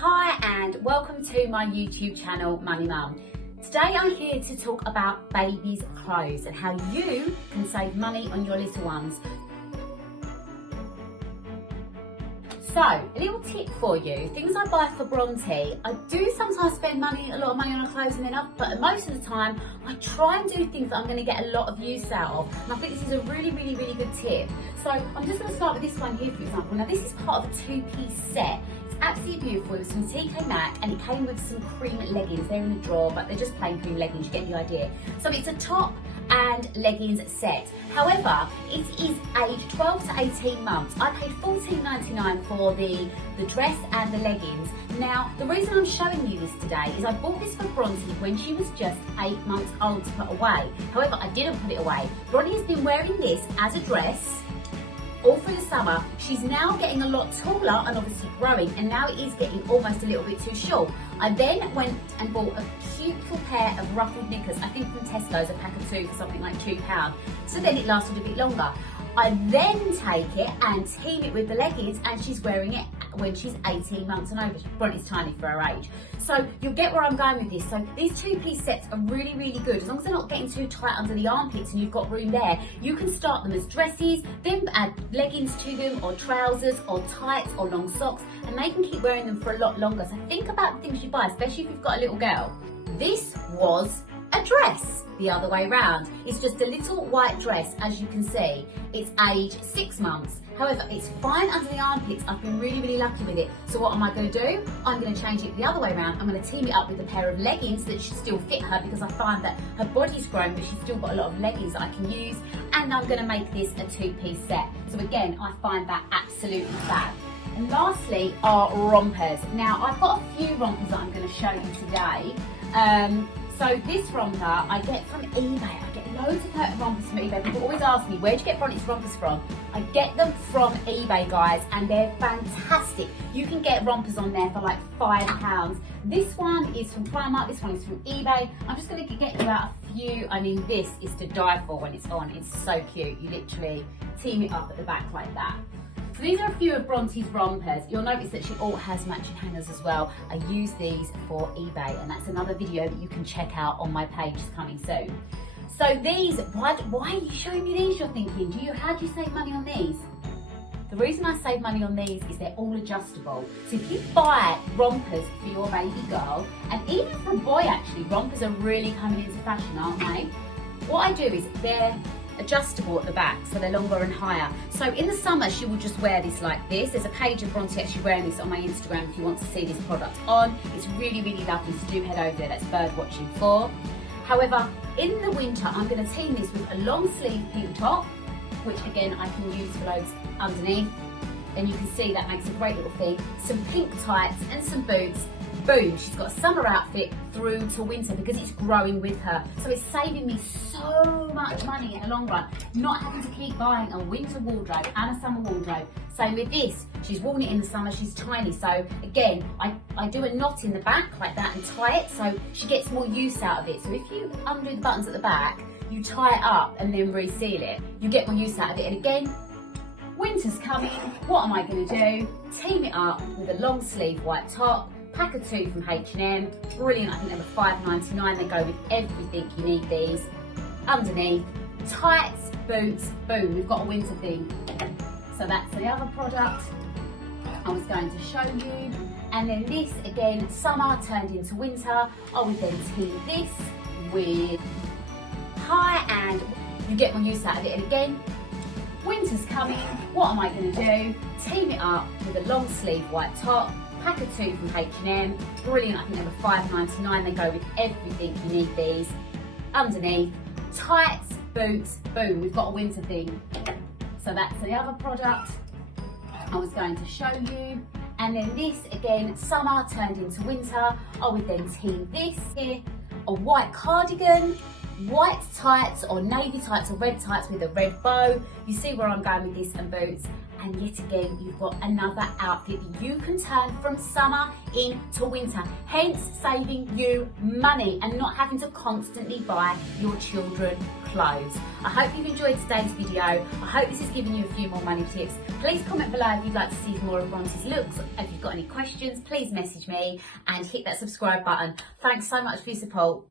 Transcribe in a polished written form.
Hi and welcome to my YouTube channel, MoneyMum. Today I'm here to talk about babies' clothes and how you can save money on your little ones. So, a little tip for you, things I buy for Bronte, I do sometimes spend a lot of money on clothes and then but most of the time I try and do things that I'm going to get a lot of use out of, and I think this is a really good tip. So I'm just going to start with this one here, for example. Now this is part of a two-piece set. It's absolutely beautiful. It was from TK Maxx and it came with some cream leggings. They're in the drawer, but they're just plain cream leggings, you get the idea. So it's a top and leggings set. However, it is aged 12 to 18 months. I paid $14.99 for the dress and the leggings. Now, the reason I'm showing you this today is I bought this for Bronte when she was just 8 months old to put away. However, I didn't put it away. Bronte has been wearing this as a dress all through the summer. She's now getting a lot taller and obviously growing, and now it is getting almost a little bit too short. I then went and bought a cute little pair of ruffled knickers, I think from Tesco's, a pack of 2 for something like £2. So then it lasted a bit longer. I then take it and team it with the leggings, and she's wearing it when she's 18 months and over. Bronte's tiny for her age. So you'll get where I'm going with this. So these two-piece sets are really good. As long as they're not getting too tight under the armpits and you've got room there, you can start them as dresses, then add leggings to them, or trousers, or tights, or long socks, and they can keep wearing them for a lot longer. So think about the things you buy, especially if you've got a little girl. This was a dress the other way round. It's just a little white dress, as you can see. It's aged 6 months. However, it's fine under the armpits. I've been really lucky with it. So what am I going to do? I'm going to change it the other way around. I'm going to team it up with a pair of leggings that should still fit her, because I find that her body's grown, but she's still got a lot of leggings that I can use. And I'm going to make this a two-piece set. So again, I find that absolutely fab. And lastly are rompers. Now, I've got a few rompers that I'm going to show you today. So this romper I get from eBay. I get loads of rompers from eBay. People always ask me, where'd you get Bronte's rompers from? I get them from eBay, guys, and they're fantastic. You can get rompers on there for like £5. This one is from Primark, this one is from eBay. I'm just going to get you out a few. I mean, this is to die for when it's on. It's so cute. You literally team it up at the back like that. So these are a few of Bronte's rompers. You'll notice that she all has matching hangers as well. I use these for eBay, and that's another video that you can check out on my page coming soon. So these, why are you showing me these, you're thinking? How do you save money on these? The reason I save money on these is they're all adjustable. So if you buy rompers for your baby girl, and even for a boy actually, rompers are really coming into fashion, aren't they? What I do is they're adjustable at the back, so they're longer and higher. So in the summer she will just wear this like this. There's a page of Bronte actually wearing this on my Instagram if you want to see this product on. It's really lovely, so do head over there. That's bird watching for. However, in the winter I'm going to team this with a long sleeve pink top, which again I can use for loads underneath, and you can see that makes a great little thing. Some pink tights and some boots. Boom, she's got a summer outfit through to winter because it's growing with her. So it's saving me so much money in the long run, not having to keep buying a winter wardrobe and a summer wardrobe. Same with this, she's worn it in the summer, she's tiny. So again, I do a knot in the back like that and tie it so she gets more use out of it. So if you undo the buttons at the back, you tie it up and then reseal it, you get more use out of it. And again, winter's coming, what am I going to do? Team it up with a long sleeve white top, pack of 2 from H&M, brilliant. I think they were $5.99. They go with everything you need these. Underneath, tights, boots, boom, we've got a winter thing. So that's the other product I was going to show you. And then this, again, summer turned into winter. I would then team this with high, and you get more use out of it. And again, winter's coming, what am I going to do? Team it up with a long sleeve white top, pack of 2 from H&M, brilliant. I think they were $5.99. They go with everything you need these. Underneath, tights, boots, boom, we've got a winter thing. So that's the other product I was going to show you. And then this, again, summer turned into winter. I would then team this here, a white cardigan, white tights or navy tights or red tights with a red bow. You see where I'm going with this, and boots. and yet again you've got another outfit that you can turn from summer into winter, hence saving you money and not having to constantly buy your children clothes. I hope you've enjoyed today's video. I hope this has given you a few more money tips. Please comment below if you'd like to see more of Bronte's looks. If you've got any questions, please message me and hit that subscribe button. Thanks so much for your support.